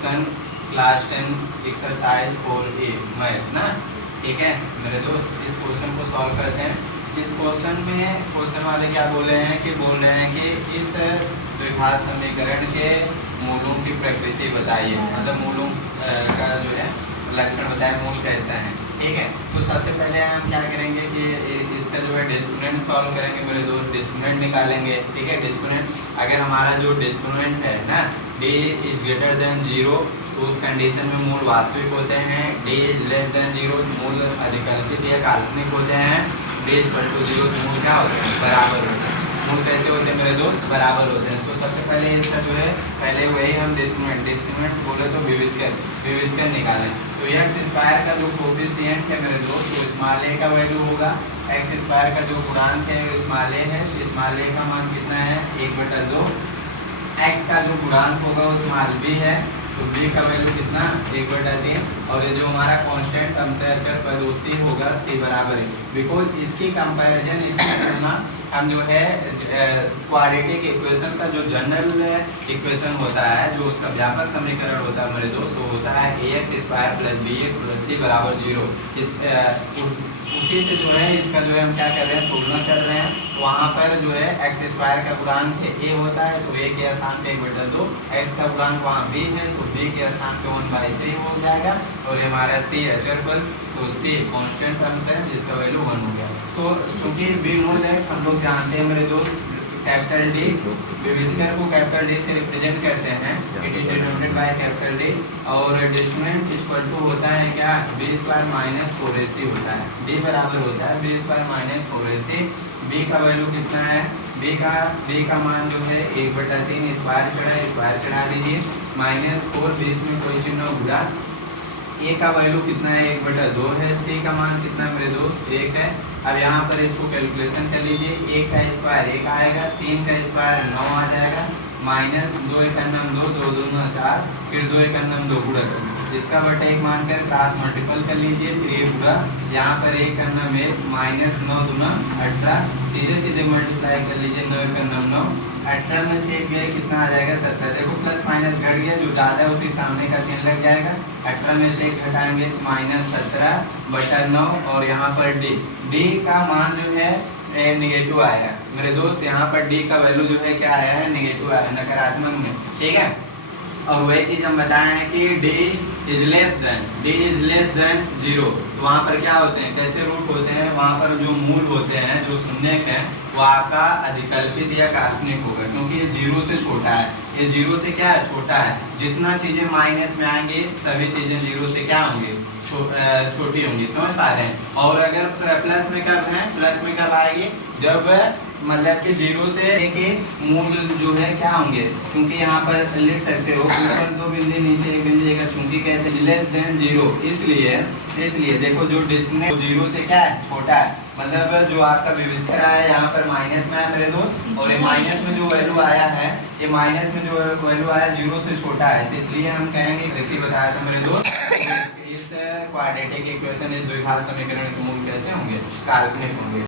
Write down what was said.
Question class 10 exercise 4A math ना, ठीक है मेरे दोस्त। इस क्वेश्चन को सॉल्व करते हैं। इस क्वेश्चन में क्वेश्चन वाले क्या बोल रहे हैं कि इस द्विघात समीकरण के मूलों की प्रकृति बताइए, मतलब मूलों का जो है लक्षण बताए, मूल कैसा है, ठीक है। तो सबसे पहले हम क्या करेंगे कि इसका जो है डिस्क्रिमिनेंट सॉल्व करेंगे मेरे दोस्त, डिस्क्रिमिनेंट निकालेंगे, ठीक है। डिस्क्रिमिनेंट अगर हमारा जो डिस्क्रिमिनेंट है ना d इज ग्रेटर देन 0 तो उस कंडीशन में मूल वास्तविक होते हैं, d इज लेस देन 0 मूल अधिकल्पित या काल्पनिक होते हैं, d इक्वल टू 0 मूल क्या होते हैं, बराबर होते हैं। मूल कैसे होते हैं मेरे दोस्त, बराबर होते हैं। तो सबसे पहले इसका जो है पहले वही हम डिस्क्रिमिनेंट बोले तो विविधकर निकालें। तो एक्स स्क्वायर का जो कोफिशिएंट है मेरे दोस्त वो स्मॉल ए का वैल्यू होगा, एक्स स्क्वायर का जो गुणांक है वो स्मॉल ए है, स्मॉल ए का मान कितना है 1/2, एक्स का जो गुणांक होगा वो स्मॉल बी है तो बी का वैल्यू कितना 1/3, और ये जो हमारा कांस्टेंट टर्म से अचर पद वो सी होगा, सी बराबर है। बिकॉज इसकी कंपैरिजन इसकी तुलना हम जो है क्वाड्रेटिक इक्वेशन का जो जनरल इक्वेशन होता है, जो उसका व्यापक समीकरण होता है मेरे दोस्त, वो होता है ax square plus B X plus C बराबर 0। उसी से जो है इसका जो है हम क्या कर रहे हैं, तुलना कर रहे हैं। तो वहाँ पर जो है एक्स स्क्वायर का गुणांक है a होता है तो a के स्थान पे 1/2, एक्स का गुणांक वहाँ b है तो b के स्थान पे 1/3 हो जाएगा, और हमारा c अचर पद तो c कांस्टेंट टर्म्स है जिसका वैल्यू 1 हो गया। तो चूंकि वी नो दैट हम लोग जानते हैं मेरे दोस्त कैपिटल डी विविधकर को कैपिटल डी से रिप्रेजेंट करते हैं, it is denoted by capital D, और डिस्क्रिमिनेंट इक्वल टू होता है क्या बी स्क्वायर माइनस 4ac होता है, d बराबर होता है B square minus 4ac। b का वैल्यू कितना है, b का मान जो है 1/3 स्क्वायर चढ़ा दीजिए, -4 बीच में कोई चिन्ह गुणा, a का वैल्यू कितना है 1/2 है, c का मान कितना है मेरे दोस्त 1 है। अब यहाँ पर इसको कैलकुलेशन कर लीजिए, 1 का स्क्वायर 1 आएगा, 3 का स्क्वायर 9 आ जाएगा, -2 1 2 2 2 4, फिर 2 1 2 गुणा कर, इसका बटे 1 मानकर क्रॉस मल्टीपल कर लीजिए, 3 गुणा, यहाँ पर 1 में -9 दूना 18, सीधे मल्टीप्लाई कर लीजिए, 9 1 9, 18 में से 1 गया कितना आ जाएगा 17। देखो प्लस माइनस घट गया, जो ज़्यादा है उसी सामने का चिन्ह लग जाएगा, 18 में से 1 घटाएंगे -17/9, और यहाँ पर d का मान जो है नेगेटिव आएगा मेरे दोस्त, यहाँ पर d का वैल्यू जो है क्या आया है नेगेटिव आया, नकारात्मक में, ठीक है। और वही चीज़ हम बताए हैं कि d इज लेस देन 0, तो वहाँ पर क्या होते हैं, कैसे रूट होते हैं, वहाँ पर जो मूल होते हैं जो शून्यक हैं वो आपका अधिकल्पित या काल्पनिक होगा, क्योंकि ये 0 से छोटा है, ये 0 से क्या है छोटा है। जितना चीज़ें माइनस में आएंगी सभी चीज़ें 0 से क्या होंगी छोटी होंगी, समझ पा रहे हैं। और अगर प्लस में कब है, प्लस में कब आएगी, जब मतलब कि 0 से के मूल जो है क्या होंगे, क्योंकि यहाँ पर लिख सकते हो ऊपर 2 बिंदु नीचे 1 बिंदु का, चूंकि कहते हैं लेस देन 0, इसलिए देखो जो डिस्क्रिमिनेंट 0 से क्या है छोटा है, मतलब जो आपका विविधकर आया यहाँ पर माइनस में आया मेरे दोस्त, और ये माइनस में जो वैल्यू आया है, ये माइनस में जो वैल्यू आया 0 से छोटा है, तो इसलिए हम कहेंगे, देखिए बताया था मेरे दोस्त, इस क्वाड्रेटिक इक्वेशन इस द्विघात समीकरण के मूल कैसे होंगे, काल्पनिक होंगे।